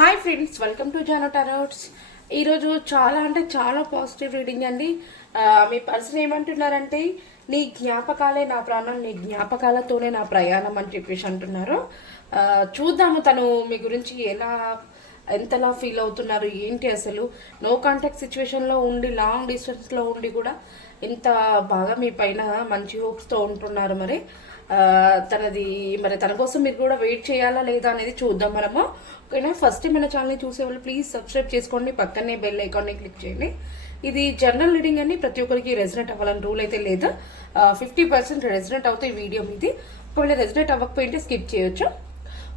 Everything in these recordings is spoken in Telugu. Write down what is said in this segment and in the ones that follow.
Hi friends, welcome to Jano Tarots. ఈరోజు చాలా అంటే చాలా పాజిటివ్ రీడింగ్ అండి. మీ పర్సన్ ఏమంటున్నారంటే, నీ జ్ఞాపకాలే నా ప్రాణం, నీ జ్ఞాపకాలతోనే నా ప్రయాణం అని చెప్పేసి అంటున్నారు. చూద్దాము తను మీ గురించి ఎంతలా ఫీల్ అవుతున్నారు, ఏంటి అసలు. నో కాంటాక్ట్ సిచ్యువేషన్లో ఉండి, లాంగ్ డిస్టెన్స్లో ఉండి కూడా ఇంత బాగా మీ పైన మంచి హోప్స్తో ఉంటున్నారు. మరి తన కోసం మీరు కూడా వెయిట్ చేయాలా లేదా అనేది చూద్దాం మనము. ఓకేనా? ఫస్ట్ మన ఛానల్ని చూసేవాళ్ళు ప్లీజ్ సబ్స్క్రైబ్ చేసుకోండి, పక్కనే బెల్ ఐకాన్ని క్లిక్ చేయండి. ఇది జనరల్ రీడింగ్ అని ప్రతి ఒక్కరికి రెసిడెంట్ అవ్వాలని రూల్ అయితే లేదు. 50% రెసిడెంట్ అవుతాయి ఈ వీడియో మీది. ఒకవేళ రెసిడెంట్ అవ్వకపోయింటే స్కిప్ చేయొచ్చు.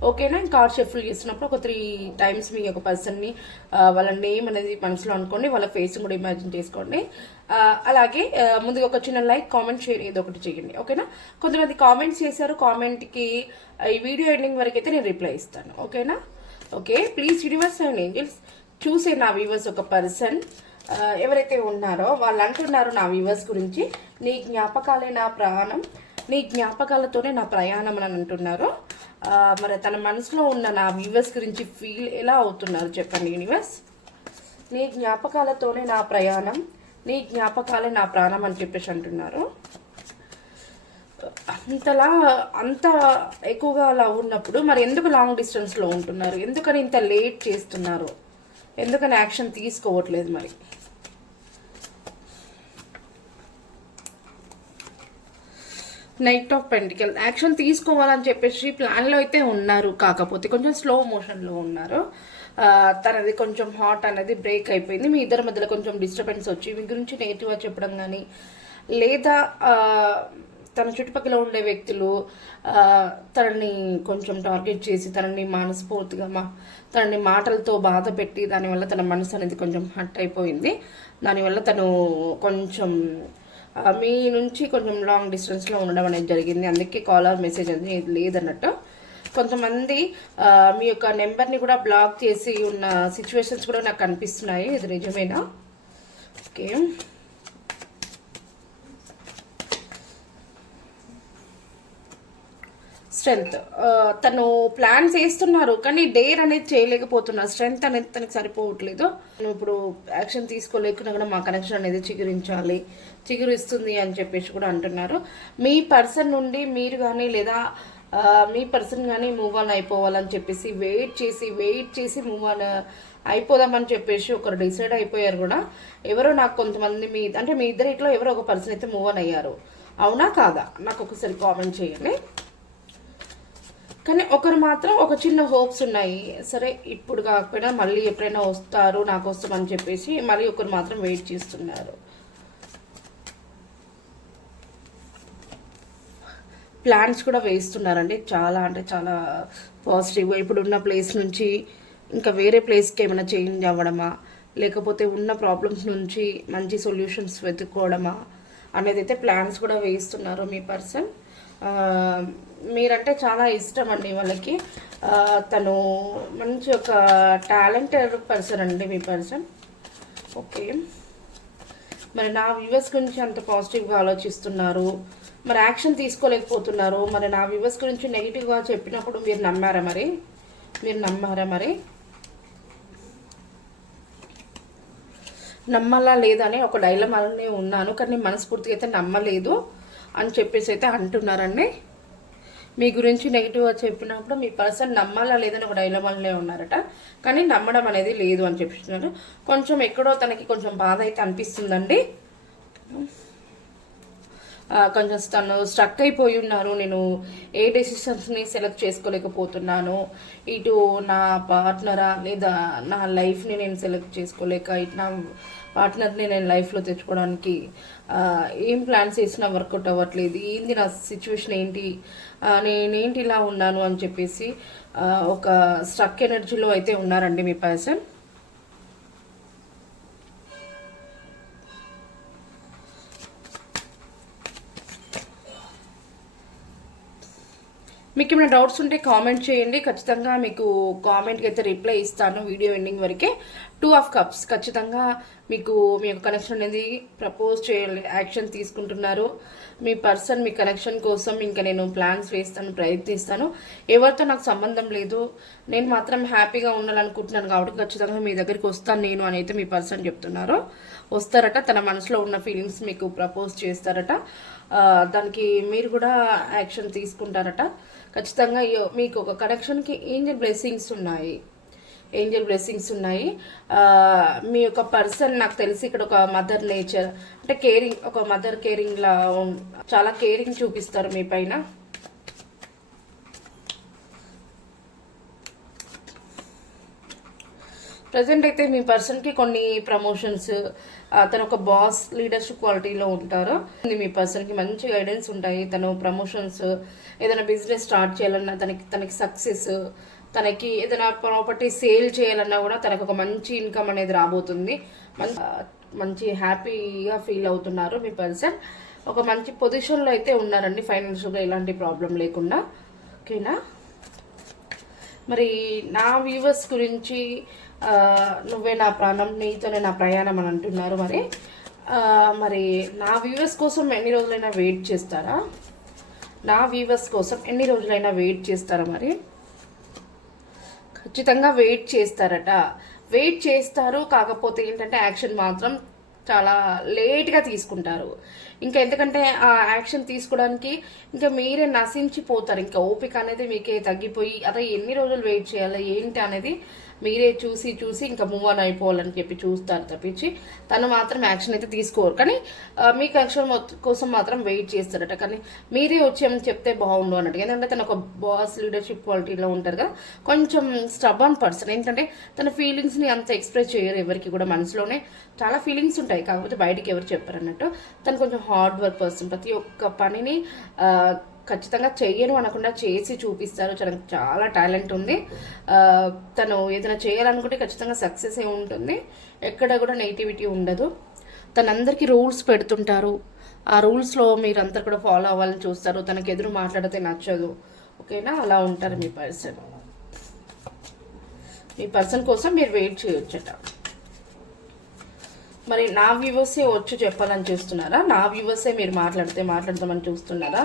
ఓకేనా? కార్డ్ షఫుల్ చేస్తున్నప్పుడు ఒక 3 టైమ్స్ మీ యొక్క పర్సన్ని వాళ్ళ నేమ్ అనేది మనసులో అనుకోండి, వాళ్ళ ఫేస్ కూడా ఇమాజిన్ చేసుకోండి. అలాగే ముందుగా ఒక చిన్న లైక్, కామెంట్, షేర్ ఏదో ఒకటి చేయండి. ఓకేనా? కొంతమంది కామెంట్స్ చేశారు, కామెంట్కి ఈ వీడియో ఎండింగ్ వరకు అయితే నేను రిప్లై ఇస్తాను. ఓకేనా? Okay, please universe and angels చూసే నా వ్యూవర్స్ ఒక పర్సన్ ఎవరైతే ఉన్నారో వాళ్ళు అంటున్నారు నా వ్యూవర్స్ గురించి, నీ జ్ఞాపకాలే నా ప్రాణం, నీ జ్ఞాపకాలతోనే నా ప్రయాణం అని అంటున్నారు. మరి తన మనసులో ఉన్న నా వ్యూవర్స్ గురించి ఫీల్ ఎలా అవుతున్నారు చెప్పండి యూనివర్స్. నీ జ్ఞాపకాలతోనే నా ప్రయాణం, నీ జ్ఞాపకాలే నా ప్రాణం అని చెప్పేసి అంటున్నారు. అంత ఎక్కువగా అలా ఉన్నప్పుడు మరి ఎందుకు లాంగ్ డిస్టెన్స్లో ఉంటున్నారు, ఎందుకని ఇంత లేట్ చేస్తున్నారు, ఎందుకని యాక్షన్ తీసుకోవట్లేదు మరి. నైట్ ఆఫ్ పెంటికల్ యాక్షన్ తీసుకోవాలని చెప్పేసి ప్లాన్లో అయితే ఉన్నారు, కాకపోతే కొంచెం స్లో మోషన్లో ఉన్నారు. తనది కొంచెం హార్ట్ అనేది బ్రేక్ అయిపోయింది. మీ ఇద్దరి మధ్యలో కొంచెం డిస్టర్బెన్స్ వచ్చి మీ గురించి నెగిటివ్గా చెప్పడం కానీ, లేదా తన చుట్టుపక్కల ఉండే వ్యక్తులు తనని కొంచెం టార్గెట్ చేసి తనని మనస్ఫూర్తిగా తనని మాటలతో బాధ పెట్టి దానివల్ల తన మనసు అనేది కొంచెం హర్ట్ అయిపోయింది. దానివల్ల తను కొంచెం మీ నుంచి కొంచెం లాంగ్ డిస్టెన్స్లో ఉండడం అనేది జరిగింది. అందుకే కాల్ ఆర్ మెసేజ్ అనేది లేదన్నట్టు. కొంతమంది మీ యొక్క నెంబర్ని కూడా బ్లాక్ చేసి ఉన్న సిచ్యువేషన్స్ కూడా నాకు కనిపిస్తున్నాయి. ఇది నిజమేనా? ఓకే, స్ట్రెంగ్త్ తను ప్లాన్స్ వేస్తున్నారు కానీ డేర్ అనేది చేయలేకపోతున్నారు. స్ట్రెంగ్త్ అనేది తనకి సరిపోవట్లేదు. ఇప్పుడు యాక్షన్ తీసుకోలేకున్నా కూడా మా కనెక్షన్ అనేది చిగురిస్తుంది అని చెప్పేసి కూడా అంటున్నారు. మీ పర్సన్ నుండి మీరు కానీ లేదా మీ పర్సన్ కానీ మూవ్ ఆన్ అయిపోవాలని చెప్పేసి వెయిట్ చేసి మూవ్ ఆన్ అయిపోదామని చెప్పేసి ఒకరు డిసైడ్ అయిపోయారు కూడా. ఎవరో నాకు కొంతమంది మీ ఇద్దరిట్లో ఎవరో ఒక పర్సన్ అయితే మూవ్ ఆన్ అయ్యారు. అవునా కాదా నాకు ఒకసారి కామెంట్ చేయండి. కానీ ఒకరు మాత్రం ఒక చిన్న హోప్స్ ఉన్నాయి. సరే ఇప్పుడు కాకపోయినా మళ్ళీ ఎప్పుడైనా వస్తారు నా కోసం అని చెప్పేసి మళ్ళీ ఒకరు మాత్రం వెయిట్ చేస్తున్నారు. ప్లాన్స్ కూడా వేస్తున్నారండి. చాలా అంటే చాలా పాజిటివ్గా ఇప్పుడున్న ప్లేస్ నుంచి ఇంకా వేరే ప్లేస్కి ఏమైనా చేంజ్ అవ్వడమా, లేకపోతే ఉన్న ప్రాబ్లమ్స్ నుంచి మంచి సొల్యూషన్స్ వెతుక్కోవడమా అనేది అయితే ప్లాన్స్ కూడా వేస్తున్నారు మీ పర్సన్. మీరంటే చాలా ఇష్టం అండి వాళ్ళకి. తను మంచి ఒక టాలెంటెడ్ పర్సన్ అండి మీ పర్సన్. ఓకే, మరి నా వ్యూవర్స్ గురించి అంత పాజిటివ్గా ఆలోచిస్తున్నారు, మరి యాక్షన్ తీసుకోలేకపోతున్నారు. మరి నా వ్యూవర్స్ గురించి నెగిటివ్గా చెప్పినప్పుడు మీరు నమ్మారా మరి నమ్మాలా లేదా అని ఒక డైలమానే ఉన్నాను, కానీ మనస్ఫూర్తిగా అయితే నమ్మలేదు అని చెప్పేసి అయితే అంటున్నారండి. మీ గురించి నెగిటివ్గా చెప్పినప్పుడు మీ పర్సన్ నమ్మాలా లేదని ఒక డైలమాలనే ఉన్నారట, కానీ నమ్మడం అనేది లేదు అని చెప్తున్నారు. కొంచెం ఎక్కడో తనకి కొంచెం బాధ అయితే అనిపిస్తుందండి. కొంచెం తను స్ట్రక్ అయిపోయి ఉన్నారు. నేను ఏ డెసిషన్స్ని సెలెక్ట్ చేసుకోలేకపోతున్నాను, ఇటు నా పార్ట్నరా లేదా నా లైఫ్ని నేను సెలెక్ట్ చేసుకోలేక ఇటు నా పార్ట్నర్ని నేను లైఫ్లో తెచ్చుకోవడానికి ఏం ప్లాన్స్ చేసినా వర్కౌట్ అవ్వట్లేదు, ఏంది నా సిచ్యువేషన్ ఏంటి, నేనేంటి ఇలా ఉన్నాను అని చెప్పేసి ఒక స్ట్రక్ ఎనర్జీలో అయితే ఉన్నారండి మీ పర్సన్. మీకు ఏమైనా డౌట్స్ ఉంటే కామెంట్ చేయండి, ఖచ్చితంగా మీకు కామెంట్కి అయితే రిప్లై ఇస్తాను వీడియో ఎండింగ్ వరకే. 2 ఆఫ్ కప్స్ ఖచ్చితంగా మీకు మీ యొక్క కనెక్షన్ అనేది ప్రపోజ్ చేయాలి, యాక్షన్ తీసుకుంటున్నారు మీ పర్సన్. మీ కనెక్షన్ కోసం ఇంకా నేను ప్లాన్స్ వేస్తాను, ప్రయత్నిస్తాను. ఎవరితో నాకు సంబంధం లేదు, నేను మాత్రం హ్యాపీగా ఉండాలనుకుంటున్నాను కాబట్టి ఖచ్చితంగా మీ దగ్గరికి వస్తాను నేను అని అయితే మీ పర్సన్ చెప్తున్నారు. వస్తారట, తన మనసులో ఉన్న ఫీలింగ్స్ మీకు ప్రపోజ్ చేస్తారట, దానికి మీరు కూడా యాక్షన్ తీసుకుంటారట. ఖచ్చితంగా మీకు ఒక కనెక్షన్కి ఏంజల్ బ్లెస్సింగ్స్ ఉన్నాయి, ఏంజల్ బ్లెస్సింగ్స్ ఉన్నాయి. మీ యొక్క పర్సన్ నాకు తెలిసి ఇక్కడ ఒక మదర్ నేచర్ అంటే కేరింగ్, ఒక మదర్ కేరింగ్లా చాలా కేరింగ్ చూపిస్తారు మీ పైన. ప్రజెంట్ అయితే మీ పర్సన్కి కొన్ని ప్రమోషన్స్, తను ఒక బాస్ లీడర్షిప్ క్వాలిటీలో ఉంటారు. మీ పర్సన్కి మంచి గైడెన్స్ ఉంటాయి. తను ప్రమోషన్స్, ఏదైనా బిజినెస్ స్టార్ట్ చేయాలన్నా తనకి సక్సెస్, తనకి ఏదైనా ప్రాపర్టీ సేల్ చేయాలన్నా కూడా తనకు ఒక మంచి ఇన్కమ్ అనేది రాబోతుంది. మంచి హ్యాపీగా ఫీల్ అవుతున్నారు మీ పర్సన్. ఒక మంచి పొజిషన్లో అయితే ఉన్నారండి, ఫైనాన్షియల్గా ఎలాంటి ప్రాబ్లం లేకుండా. ఓకేనా, మరి నా వ్యూవర్స్ గురించి నువ్వే నా ప్రాణం, నీతోనే నా ప్రయాణం అని అంటున్నారు. మరి నా వ్యూవర్స్ కోసం ఎన్ని రోజులైనా వెయిట్ చేస్తారా? నా వ్యూవర్స్ కోసం ఎన్ని రోజులైనా వెయిట్ చేస్తారా? మరి ఖచ్చితంగా వెయిట్ చేస్తారట, వెయిట్ చేస్తారు. కాకపోతే ఏంటంటే యాక్షన్ మాత్రం చాలా లేట్గా తీసుకుంటారు. ఇంకా ఎందుకంటే ఆ యాక్షన్ తీసుకోవడానికి ఇంకా మీరే నశించిపోతారు. ఇంకా ఓపిక అనేది మీకే తగ్గిపోయి అదే ఎన్ని రోజులు వెయిట్ చేయాలి ఏంటి అనేది మీరే చూసి ఇంకా మూవ్ ఆన్ అయిపోవాలని చెప్పి చూస్తారు తప్పించి తను మాత్రం యాక్షన్ అయితే తీసుకోరు. కానీ మీ కనెక్షన్ కోసం మాత్రం వెయిట్ చేస్తారట. కానీ మీరే వచ్చి చెప్తే బాగుండు అన్నట్టు. ఎందుకంటే తను ఒక బాస్ లీడర్షిప్ క్వాలిటీలో ఉంటారు కదా, కొంచెం స్టబర్న్ పర్సన్. ఏంటంటే తన ఫీలింగ్స్ని అంత ఎక్స్ప్రెస్ చేయరు ఎవరికి కూడా, మనసులోనే చాలా ఫీలింగ్స్ ఉంటాయి, కాకపోతే బయటికి ఎవరు చెప్పారు అన్నట్టు. తను కొంచెం హార్డ్ వర్క్ పర్సన్, ప్రతి ఒక్క పనిని ఖచ్చితంగా చెయ్యను అనకుండా చేసి చూపిస్తారు. తనకు చాలా టాలెంట్ ఉంది. తను ఏదైనా చేయాలనుకుంటే ఖచ్చితంగా సక్సెస్ ఏ ఉంటుంది, ఎక్కడ కూడా నెగిటివిటీ ఉండదు. తనందరికీ రూల్స్ పెడుతుంటారు, ఆ రూల్స్లో మీరంతా కూడా ఫాలో అవ్వాలని చూస్తారు. తనకు ఎదురు మాట్లాడితే నచ్చదు. ఓకేనా, అలా ఉంటారు మీ పర్సన్. మీ పర్సన్ కోసం మీరు వెయిట్ చేయొచ్చట. మరి నా వ్యూవర్సే వచ్చి చెప్పాలని చూస్తున్నారా? నా వ్యూవర్సే మీరు మాట్లాడదామని చూస్తున్నారా?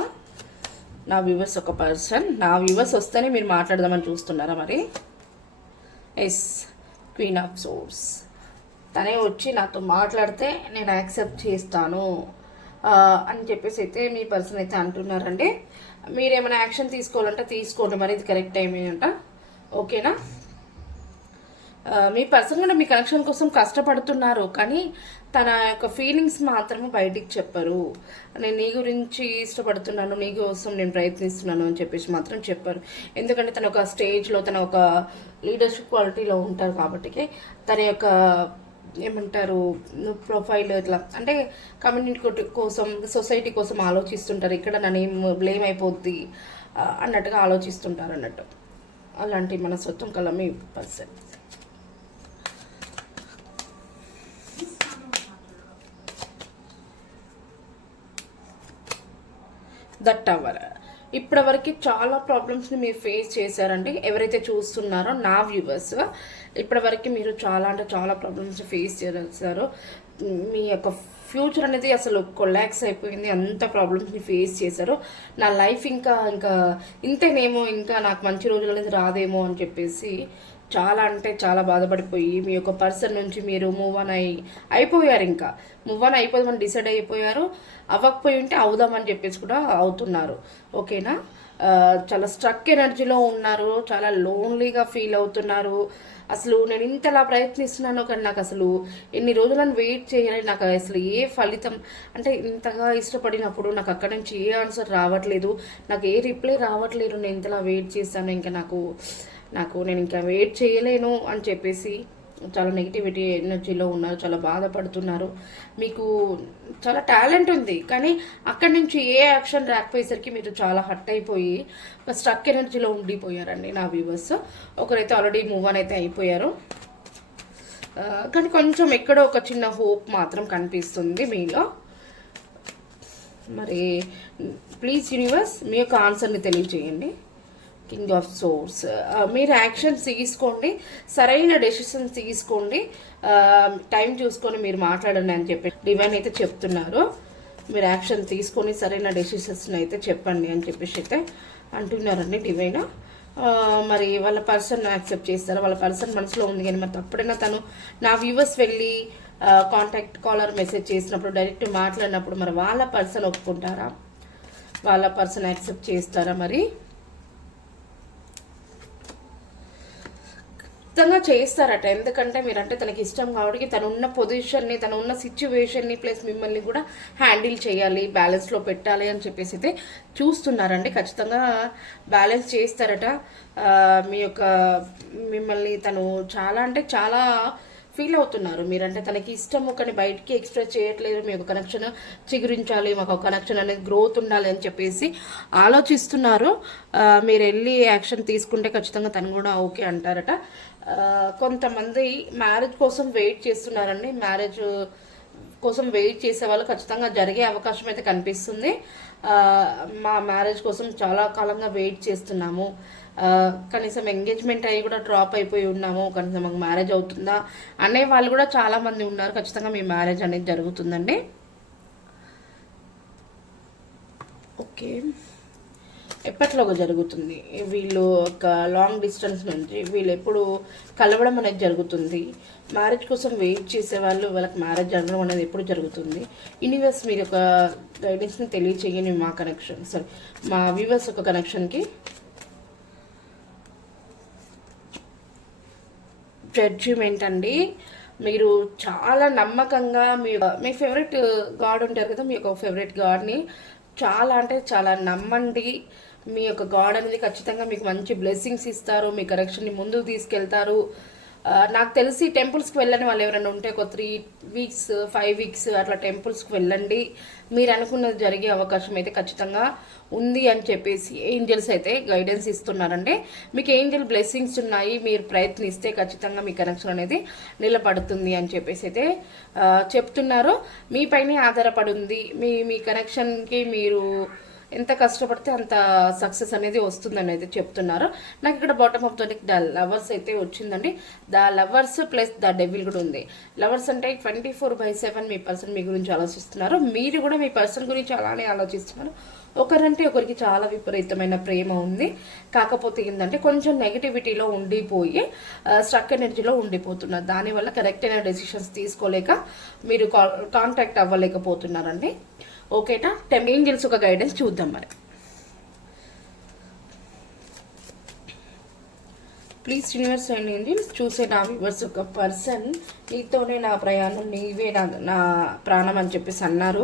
నా వ్యూవర్స్ ఒక పర్సన్, నా వ్యూవర్స్ వస్తేనే మీరు మాట్లాడదామని చూస్తున్నారా? మరి ఎస్, క్వీన్ ఆఫ్ సోర్స్, తనే వచ్చి నాతో మాట్లాడితే నేను యాక్సెప్ట్ చేస్తాను అని చెప్పేసి అయితే మీ పర్సన్ అయితే అంటున్నారండి. మీరు ఏమైనా యాక్షన్ తీసుకోవాలంటే తీసుకోండి, మరి ఇది కరెక్ట్ టైం ఏంటంట. ఓకేనా, మీ పర్సన్ కూడా మీ కనెక్షన్ కోసం కష్టపడుతున్నారు, కానీ తన యొక్క ఫీలింగ్స్ మాత్రమే బయటికి చెప్పరు. నేను నీ గురించి ఇష్టపడుతున్నాను, నీ కోసం నేను ప్రయత్నిస్తున్నాను అని చెప్పేసి మాత్రం చెప్పారు. ఎందుకంటే తన ఒక స్టేజ్లో, తన ఒక లీడర్షిప్ క్వాలిటీలో ఉంటారు కాబట్టి తన యొక్క ఏమంటారు ప్రొఫైల్ ఇట్లా అంటే కమ్యూనిటీ కోసం, సొసైటీ కోసం ఆలోచిస్తుంటారు. ఇక్కడ నన్ను ఏం బ్లేమ్ అయిపోద్ది అన్నట్టుగా ఆలోచిస్తుంటారు అన్నట్టు. అలాంటి మనస్తత్వం కల మీ పర్సన్. దట్ అవర్ ఇప్పటివరకు చాలా ప్రాబ్లమ్స్ని మీరు ఫేస్ చేశారండి. ఎవరైతే చూస్తున్నారో నా వ్యూవర్స్, ఇప్పటివరకు మీరు చాలా అంటే చాలా ప్రాబ్లమ్స్ ఫేస్ చేశారు. మీ యొక్క ఫ్యూచర్ అనేది అసలు కొలాక్స్ అయిపోయింది, అంత ప్రాబ్లమ్స్ని ఫేస్ చేశారు. నా లైఫ్ ఇంకా ఇంతేనేమో, ఇంకా నాకు మంచి రోజులు అనేది రాదేమో అని చెప్పేసి చాలా అంటే చాలా బాధపడిపోయి మీ యొక్క పర్సన్ నుంచి మీరు మూవ్ ఆన్ అయిపోయారు. ఇంకా మూవ్ ఆన్ అయిపోదామని డిసైడ్ అయిపోయారు. అవ్వకపోయి ఉంటే అవుదామని చెప్పేసి కూడా అవుతున్నారు. ఓకేనా, చాలా స్ట్రక్ ఎనర్జీలో ఉన్నారు, చాలా లోన్లీగా ఫీల్ అవుతున్నారు. అసలు నేను ఇంతలా ప్రయత్నిస్తున్నాను కానీ నాకు అసలు ఎన్ని రోజులను వెయిట్ చేయాలి, నాకు అసలు ఏ ఫలితం అంటే ఇంతగా ఇష్టపడినప్పుడు నాకు అక్కడి నుంచి ఏ ఆన్సర్ రావట్లేదు, నాకు ఏ రిప్లై రావట్లేదు. నేను ఇంతలా వెయిట్ చేశాను, ఇంకా నేను ఇంకా వెయిట్ చేయలేను అని చెప్పేసి చాలా నెగిటివిటీ ఎనర్జీలో ఉన్నారు, చాలా బాధపడుతున్నారు. మీకు చాలా టాలెంట్ ఉంది, కానీ అక్కడి నుంచి ఏ యాక్షన్ రాకపోయేసరికి మీరు చాలా హర్ట్ అయిపోయి ఒక స్ట్రక్ ఎనర్జీలో ఉండిపోయారండి నా వ్యూవర్స్. ఒకరైతే ఆల్రెడీ మూవ్ ఆన్ అయితే అయిపోయారు, కానీ కొంచెం ఎక్కడో ఒక చిన్న హోప్ మాత్రం కనిపిస్తుంది మీలో. మరి ప్లీజ్ యూనివర్స్ మీ యొక్క ఆన్సర్ని తెలియజేయండి. King of swords. మీరు యాక్షన్స్ తీసుకోండి, సరైన డెసిషన్స్ తీసుకోండి, టైం చూసుకొని మీరు మాట్లాడండి అని చెప్పి డివైన్ అయితే చెప్తున్నారు. మీరు యాక్షన్ తీసుకొని సరైన డెసిషన్స్ని అయితే చెప్పండి అని చెప్పేసి అయితే అంటున్నారండి డివైన్. మరి వాళ్ళ పర్సన్ యాక్సెప్ట్ చేస్తారా? వాళ్ళ పర్సన్ మనసులో ఉంది కానీ మరి తప్పుడైనా తను నా వ్యూవర్స్ వెళ్ళి కాంటాక్ట్ కాలర్ మెసేజ్ చేసినప్పుడు డైరెక్ట్ మాట్లాడినప్పుడు మరి వాళ్ళ పర్సన్ ఒప్పుకుంటారా? వాళ్ళ పర్సన్ యాక్సెప్ట్ చేస్తారా? మరి ఖచ్చితంగా చేస్తారట. ఎందుకంటే మీరంటే తనకి ఇష్టం కాబట్టి తను ఉన్న పొజిషన్ని, తను ఉన్న సిచ్యువేషన్ని ప్లస్ మిమ్మల్ని కూడా హ్యాండిల్ చేయాలి, బ్యాలెన్స్లో పెట్టాలి అని చెప్పేసి అయితే చూస్తున్నారండి. ఖచ్చితంగా బ్యాలెన్స్ చేస్తారట. మీ యొక్క మిమ్మల్ని తను చాలా అంటే చాలా ఫీల్ అవుతున్నారు. మీరంటే తనకి ఇష్టము కానీ బయటికి ఎక్స్ప్రెస్ చేయట్లేదు. మీ యొక్క కనెక్షన్ చిగురించాలి, మాకు ఒక కనెక్షన్ అనేది గ్రోత్ ఉండాలి అని చెప్పేసి ఆలోచిస్తున్నారు. మీరు వెళ్ళి యాక్షన్ తీసుకుంటే ఖచ్చితంగా తను కూడా ఓకే అంటారట. కొంతమంది మ్యారేజ్ కోసం వెయిట్ చేస్తున్నారండి. మ్యారేజ్ కోసం వెయిట్ చేసే వాళ్ళు ఖచ్చితంగా జరిగే అవకాశం అయితే కనిపిస్తుంది. మా మ్యారేజ్ కోసం చాలా కాలంగా వెయిట్ చేస్తున్నాము, కనీసం ఎంగేజ్మెంట్ అయ్యి కూడా డ్రాప్ అయిపోయి ఉన్నాము, కనీసం మాకు మ్యారేజ్ అవుతుందా అనే వాళ్ళు కూడా చాలామంది ఉన్నారు. ఖచ్చితంగా మీ మ్యారేజ్ అనేది జరుగుతుందండి. ఓకే, ఎప్పట్లోగా జరుగుతుంది? వీళ్ళు ఒక లాంగ్ డిస్టెన్స్ నుంచి వీళ్ళు ఎప్పుడు కలవడం అనేది జరుగుతుంది. మ్యారేజ్ కోసం వెయిట్ చేసే వాళ్ళు వాళ్ళకి మ్యారేజ్ జరగడం అనేది ఎప్పుడు జరుగుతుంది? యూనివర్స్ మీరు ఒక గైడెన్స్ని తెలియచేయండి మా కనెక్షన్, సారీ మా వ్యూవర్స్ ఒక కనెక్షన్కి. జడ్జిమెంట్ అండి. మీరు చాలా నమ్మకంగా మీ ఫేవరెట్ గాడ్ ఉంటారు కదా, మీ యొక్క ఫేవరెట్ గాడ్ని చాలా అంటే చాలా నమ్మండి. మీ యొక్క గాడ్ అనేది ఖచ్చితంగా మీకు మంచి బ్లెస్సింగ్స్ ఇస్తారు, మీ కరెక్షన్ని ముందుకు తీసుకెళ్తారు. నాకు తెలిసి టెంపుల్స్కి వెళ్ళని వాళ్ళు ఎవరైనా ఉంటే ఒక 3 వీక్స్ 5 వీక్స్ అట్లా టెంపుల్స్కి వెళ్ళండి. మీరు అనుకున్నది జరిగే అవకాశం అయితే ఖచ్చితంగా ఉంది అని చెప్పేసి ఏంజల్స్ అయితే గైడెన్స్ ఇస్తున్నారండి. మీకు ఏంజల్ బ్లెస్సింగ్స్ ఉన్నాయి, మీరు ప్రయత్నిస్తే ఖచ్చితంగా మీ కనెక్షన్ అనేది నిలబడుతుంది అని చెప్పేసి అయితే చెప్తున్నారు. మీపైనే ఆధారపడి ఉంది. మీ కనెక్షన్కి మీరు ఎంత కష్టపడితే అంత సక్సెస్ అనేది వస్తుందని అయితే చెప్తున్నారు. నాకు ఇక్కడ bottom of the the lovers అయితే వచ్చిందండి. The lovers plus the devil కూడా ఉంది. లవర్స్ అంటే 24/7 మీ పర్సన్ మీ గురించి ఆలోచిస్తున్నారు, మీరు కూడా మీ పర్సన్ గురించి అలానే ఆలోచిస్తున్నారు. ఒకరంటే ఒకరికి చాలా విపరీతమైన ప్రేమ ఉంది. కాకపోతే ఏంటంటే కొంచెం నెగిటివిటీలో ఉండిపోయి స్ట్రక్ ఎనర్జీలో ఉండిపోతున్నారు. దానివల్ల కరెక్ట్ అయిన డెసిషన్స్ తీసుకోలేక మీరు కాంటాక్ట్ అవ్వలేకపోతున్నారండి. ఓకేనా? ఏంజల్స్ ఒక గైడెన్స్ చూద్దాం మరి. ప్లీజ్ యూనివర్స్ అండ్ ఏంజల్స్ చూసే నా వ్యూవర్స్ ఒక పర్సన్ నీతోనే నా ప్రయాణం, నీవే నా ప్రాణం అని చెప్పేసి అన్నారు.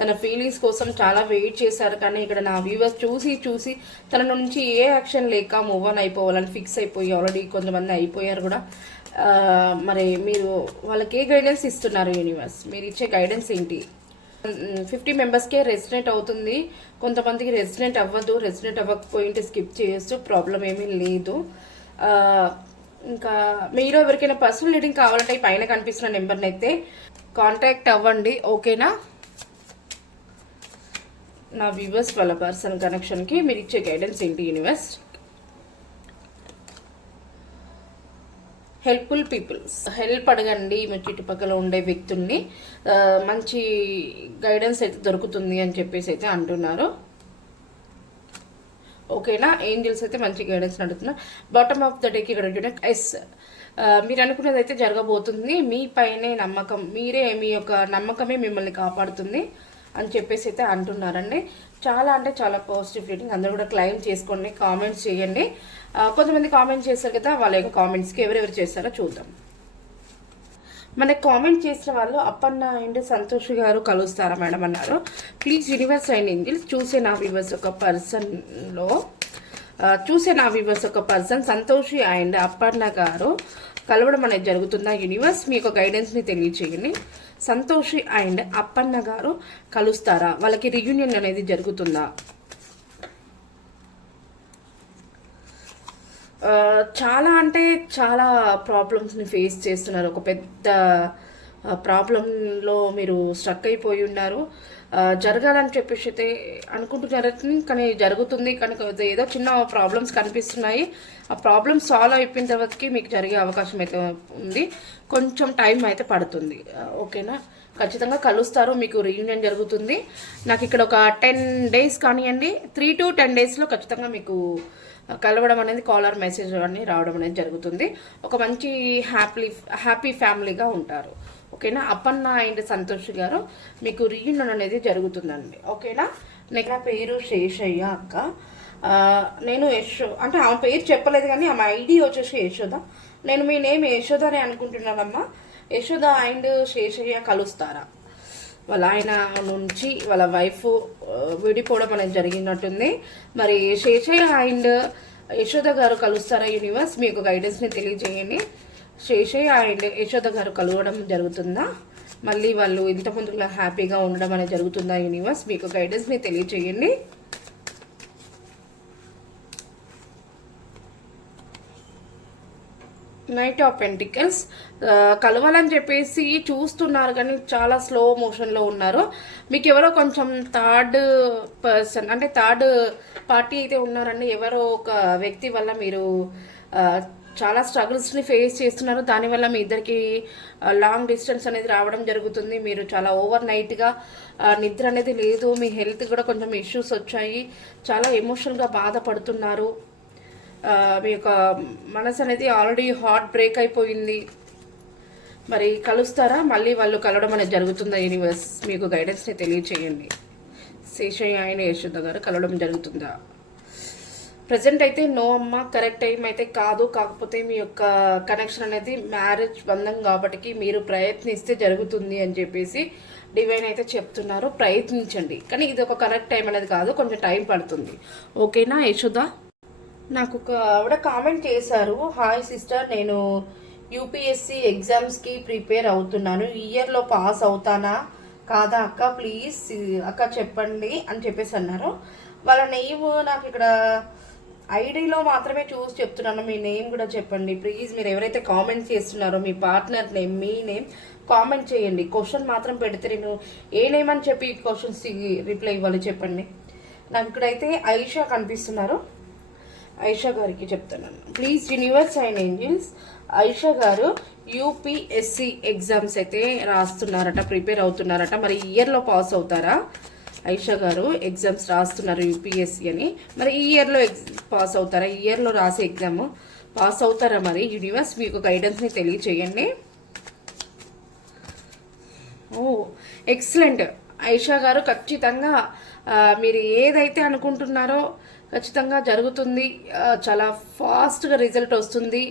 తన ఫీలింగ్స్ కోసం చాలా వెయిట్ చేశారు. కానీ ఇక్కడ నా వ్యూవర్స్ చూసి తన నుంచి ఏ యాక్షన్ లేక మూవ్ ఆన్ అయిపోవాలని ఫిక్స్ అయిపోయి ఆల్రెడీ కొంతమంది అయిపోయారు కూడా. మరి మీరు వాళ్ళకి ఏ గైడెన్స్ ఇస్తున్నారు యూనివర్స్? మీరు ఇచ్చే గైడెన్స్ ఏంటి? 50 మెంబర్స్కే రెసిడెంట్ అవుతుంది, కొంతమందికి రెసిడెంట్ అవ్వదు. రెసిడెంట్ అవ్వకపోయింటే స్కిప్ చేయొచ్చు, ప్రాబ్లం ఏమీ లేదు. ఇంకా మీరు ఎవరికైనా పర్సనల్ రీడింగ్ కావాలంటే పైన కనిపిస్తున్న నెంబర్ని అయితే కాంటాక్ట్ అవ్వండి. ఓకేనా? నా వ్యూవర్స్ వాళ్ళ పర్సనల్ కనెక్షన్కి మీరు ఇచ్చే గైడెన్స్ ఏంటి యూనివర్స్? హెల్ప్ఫుల్ పీపుల్స్, హెల్ప్ అడగండి మీ చుట్టుపక్కల ఉండే వ్యక్తుల్ని, మంచి గైడెన్స్ అయితే దొరుకుతుంది అని చెప్పేసి అయితే అంటున్నారు. ఓకేనా? ఏంజల్స్ అయితే మంచి గైడెన్స్ అడుగుతున్నారు. బాటమ్ ఆఫ్ ద డేకి ఇక్కడ ఎస్, మీరు అనుకున్నది అయితే జరగబోతుంది. మీ పైనే నమ్మకం, మీరే మీ యొక్క నమ్మకమే మిమ్మల్ని కాపాడుతుంది అని చెప్పేసి అయితే అంటున్నారండి. చాలా అంటే చాలా పాజిటివ్ రీడింగ్. అందరూ కూడా క్లైమ్ చేసుకోండి, కామెంట్స్ చేయండి. కొంతమంది కామెంట్స్ చేస్తారు కదా, వాళ్ళ యొక్క కామెంట్స్కి ఎవరెవరు చేస్తారో చూద్దాం. మనకి కామెంట్ చేసిన వాళ్ళు అప్పన్న అండ్ సంతోష్ గారు కలుస్తారా మేడం అన్నారు. ప్లీజ్ యూనివర్స్ అండ్ ఏంజల్స్ చూసే నా వ్యూవర్స్ ఒక పర్సన్ సంతోషి అండ్ అప్పన్న గారు కలవడం అనేది జరుగుతుందా యూనివర్స్? మీ యొక్క గైడెన్స్ని తెలియచేయండి. సంతోషి అండ్ అప్పన్న గారు కలుస్తారా? వాళ్ళకి రియూనియన్ అనేది జరుగుతుందా? చాలా అంటే చాలా ప్రాబ్లమ్స్ని ఫేస్ చేస్తున్నారు. ఒక పెద్ద ప్రాబ్లంలో మీరు స్ట్రక్ అయిపోయి ఉన్నారు. జరగాలని చెప్పేసి అయితే అనుకుంటున్నారు, కానీ జరుగుతుంది. కానీ ఏదో చిన్న ప్రాబ్లమ్స్ కనిపిస్తున్నాయి. ఆ ప్రాబ్లమ్స్ సాల్వ్ అయిపోయిన తర్వాతకి మీకు జరిగే అవకాశం అయితే ఉంది. కొంచెం టైం అయితే పడుతుంది. ఓకేనా, ఖచ్చితంగా కలుస్తారు, మీకు రీయూనియన్ జరుగుతుంది. నాకు ఇక్కడ ఒక 10 days కానివ్వండి, 3 to 10 daysలో ఖచ్చితంగా మీకు కలవడం అనేది, కాలర్ మెసేజ్ అని రావడం అనేది జరుగుతుంది. ఒక మంచి హ్యాపీ ఫ్యామిలీగా ఉంటారు. ఓకేనా, అప్పన్న అండ్ సంతోష్ గారు మీకు రీయూనియన్ అనేది జరుగుతుందండి. ఓకేనా, నా పేరు శేషయ్య అక్క. నేను అంటే ఆమె పేరు చెప్పలేదు, కానీ ఆమె ఐడి వచ్చేసి యశోద. నేను మీ నేమ్ యశోద అని అనుకుంటున్నానమ్మా. యశోద అండ్ శేషయ్య కలుస్తారా? వాళ్ళ ఆయన నుంచి వాళ్ళ వైఫ్ విడిపోవడం అనేది జరిగినట్టుంది. మరి శేషయ్య అండ్ యశోద గారు కలుస్తారా? యూనివర్స్ మీకు గైడెన్స్ని తెలియజేయండి. శేషయ్య అండ్ యశోద గారు కలవడం జరుగుతుందా? మళ్ళీ వాళ్ళు ఇంతకుముందులా హ్యాపీగా ఉండడం అనేది జరుగుతుందా? యూనివర్స్ మీకు గైడెన్స్ని తెలియజేయండి. నైట్ ఆఫ్ పెంటికల్స్ కలవాలని చెప్పేసి చూస్తున్నారు, కానీ చాలా స్లో మోషన్లో ఉన్నారు. మీకు ఎవరో కొంచెం థర్డ్ పర్సన్ అంటే థర్డ్ పార్టీ అయితే ఉన్నారండి. ఎవరో ఒక వ్యక్తి వల్ల మీరు చాలా స్ట్రగుల్స్ని ఫేస్ చేస్తున్నారు. దానివల్ల మీ ఇద్దరికి లాంగ్ డిస్టెన్స్ అనేది రావడం జరుగుతుంది. మీరు చాలా ఓవర్ నైట్గా నిద్ర అనేది లేదు. మీ హెల్త్ కూడా కొంచెం ఇష్యూస్ వచ్చాయి. చాలా ఎమోషనల్గా బాధపడుతున్నారు. మీ యొక్క మనసు అనేది ఆల్రెడీ హార్ట్ బ్రేక్ అయిపోయింది. మరి కలుస్తారా? మళ్ళీ వాళ్ళు కలవడం అనేది జరుగుతుందా? యూనివర్స్ మీకు గైడెన్స్ని తెలియచేయండి. శేషయ్య ఆయన యశోద గారు కలవడం జరుగుతుందా? ప్రజెంట్ అయితే నో అమ్మ, కరెక్ట్ టైం అయితే కాదు. కాకపోతే మీ యొక్క కనెక్షన్ అనేది మ్యారేజ్ బంధం కాబట్టి మీరు ప్రయత్నిస్తే జరుగుతుంది అని చెప్పేసి డివైన్ అయితే చెప్తున్నారు. ప్రయత్నించండి, కానీ ఇది ఒక కరెక్ట్ టైం అనేది కాదు, కొంచెం టైం పడుతుంది. ఓకేనా యశోద? నాకు ఒక ఆవిడ కామెంట్ చేశారు, హాయ్ సిస్టర్, నేను యూపీఎస్సి ఎగ్జామ్స్కి ప్రిపేర్ అవుతున్నాను. ఈ ఇయర్లో పాస్ అవుతానా కాదా అక్క, ప్లీజ్ అక్క చెప్పండి అని చెప్పేసి అన్నారు. వాళ్ళ నేమ్ నాకు ఇక్కడ ఐడిలో మాత్రమే చూసి చెప్తున్నాను. మీ నేమ్ కూడా చెప్పండి ప్లీజ్. మీరు ఎవరైతే కామెంట్ చేస్తున్నారో మీ పార్ట్నర్ నేమ్, మీ నేమ్ కామెంట్ చేయండి. క్వశ్చన్ మాత్రం పెడితే నేను ఏ నేమ్ అని చెప్పి క్వశ్చన్స్ రిప్లై ఇవ్వాలి చెప్పండి. నాకు ఇక్కడైతే ఐషా కనిపిస్తున్నారు. ఐషా గారికి చెప్తున్నాను, please universe and Angeles. Aisha గారు యూపీఎస్సి ఎగ్జామ్స్ అయితే రాస్తున్నారట, ప్రిపేర్ అవుతున్నారట. మరి ఇయర్లో పాస్ అవుతారా? ఐషా గారు ఎగ్జామ్స్ రాస్తున్నారు యూపీఎస్సి అని. మరి ఈ ఇయర్లో పాస్ అవుతారా? ఈ ఇయర్లో రాసే ఎగ్జామ్ పాస్ అవుతారా? మరి యూనివర్స్ మీకు గైడెన్స్ని తెలియచేయండి. ఓ ఎక్సలెంట్ ఐషా గారు, ఖచ్చితంగా మీరు ఏదైతే అనుకుంటున్నారో ఖచ్చితంగా జరుగుతుంది. చాలా ఫాస్ట్గా రిజల్ట్ వస్తుంది.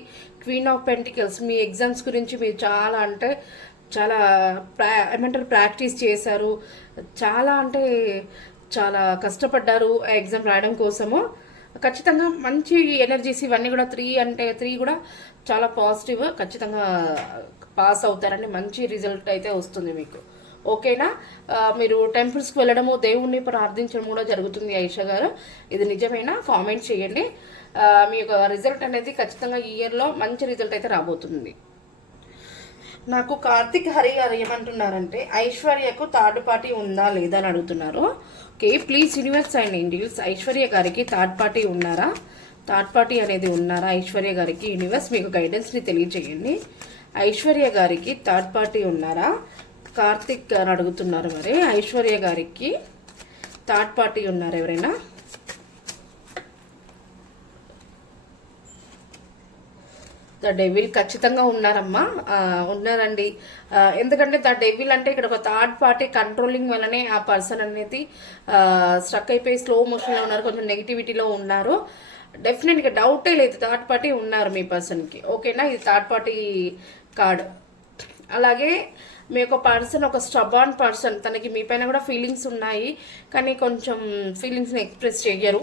Queen of pentacles, me exams గురించి మీరు చాలా అంటే చాలా ఏమంటారు ప్రాక్టీస్ చేశారు, చాలా అంటే చాలా కష్టపడ్డారు ఎగ్జామ్ రాయడం కోసము. ఖచ్చితంగా మంచి ఎనర్జీస్ ఇవన్నీ కూడా 3 కూడా చాలా పాజిటివ్. ఖచ్చితంగా పాస్ అవుతారని మంచి రిజల్ట్ అయితే వస్తుంది మీకు. ఓకేనా, మీరు టెంపుల్స్కి వెళ్ళడము, దేవుణ్ణి ప్రార్థించడం కూడా జరుగుతుంది ఐషా గారు. ఇది నిజమేనా? కామెంట్ చేయండి. మీ యొక్క రిజల్ట్ అనేది ఖచ్చితంగా ఈ ఇయర్లో మంచి రిజల్ట్ అయితే రాబోతుంది. నాకు కార్తిక్ హరి గారు ఏమంటున్నారంటే ఐశ్వర్యకు థర్డ్ పార్టీ ఉందా లేదా అని అడుగుతున్నారు. Okay, please universe and Angeles, Aishwarya గారికి థర్డ్ పార్టీ ఉన్నారా? థర్డ్ పార్టీ అనేది ఉన్నారా ఐశ్వర్య గారికి? యూనివర్స్ మీకు గైడెన్స్ని తెలియజేయండి. ఐశ్వర్య గారికి థర్డ్ పార్టీ ఉన్నారా? కార్తిక్ గారు అడుగుతున్నారు. మరి ఐశ్వర్య గారికి థర్డ్ పార్టీ ఉన్నారు ఎవరైనా? ద డెవిల్ ఖచ్చితంగా ఉన్నారమ్మా, ఉన్నారండి. ఎందుకంటే ద డెవిల్ అంటే ఇక్కడ ఒక థర్డ్ పార్టీ కంట్రోలింగ్ వల్లనే ఆ పర్సన్ అనేది స్ట్రక్ అయిపోయి స్లో మోషన్లో ఉన్నారు, కొంచెం నెగిటివిటీలో ఉన్నారు. డెఫినెట్గా డౌటే లేదు, థర్డ్ పార్టీ ఉన్నారు మీ పర్సన్కి. ఓకేనా, ఇది థర్డ్ పార్టీ కార్డ్. అలాగే మీ యొక్క పర్సన్ ఒక స్టబాన్ పర్సన్, తనకి మీ పైన కూడా ఫీలింగ్స్ ఉన్నాయి, కానీ కొంచెం ఫీలింగ్స్ని ఎక్స్ప్రెస్ చేయరు.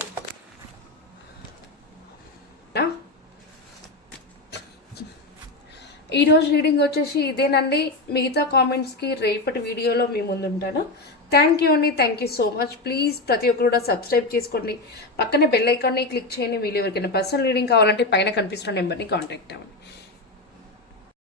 ఈరోజు రీడింగ్ వచ్చేసి ఇదేనండి. మిగతా కామెంట్స్కి రేపటి వీడియోలో మీ ముందు ఉంటాను. థ్యాంక్ యూ అండి, thank you so much. Please ప్రతి ఒక్కరు కూడా సబ్స్క్రైబ్ చేసుకోండి, పక్కనే బెల్ ఐకాన్ని క్లిక్ చేయండి. మీరు ఎవరికైనా పర్సనల్ రీడింగ్ కావాలంటే పైన కనిపిస్తున్న నెంబర్ని కాంటాక్ట్ అవ్వండి.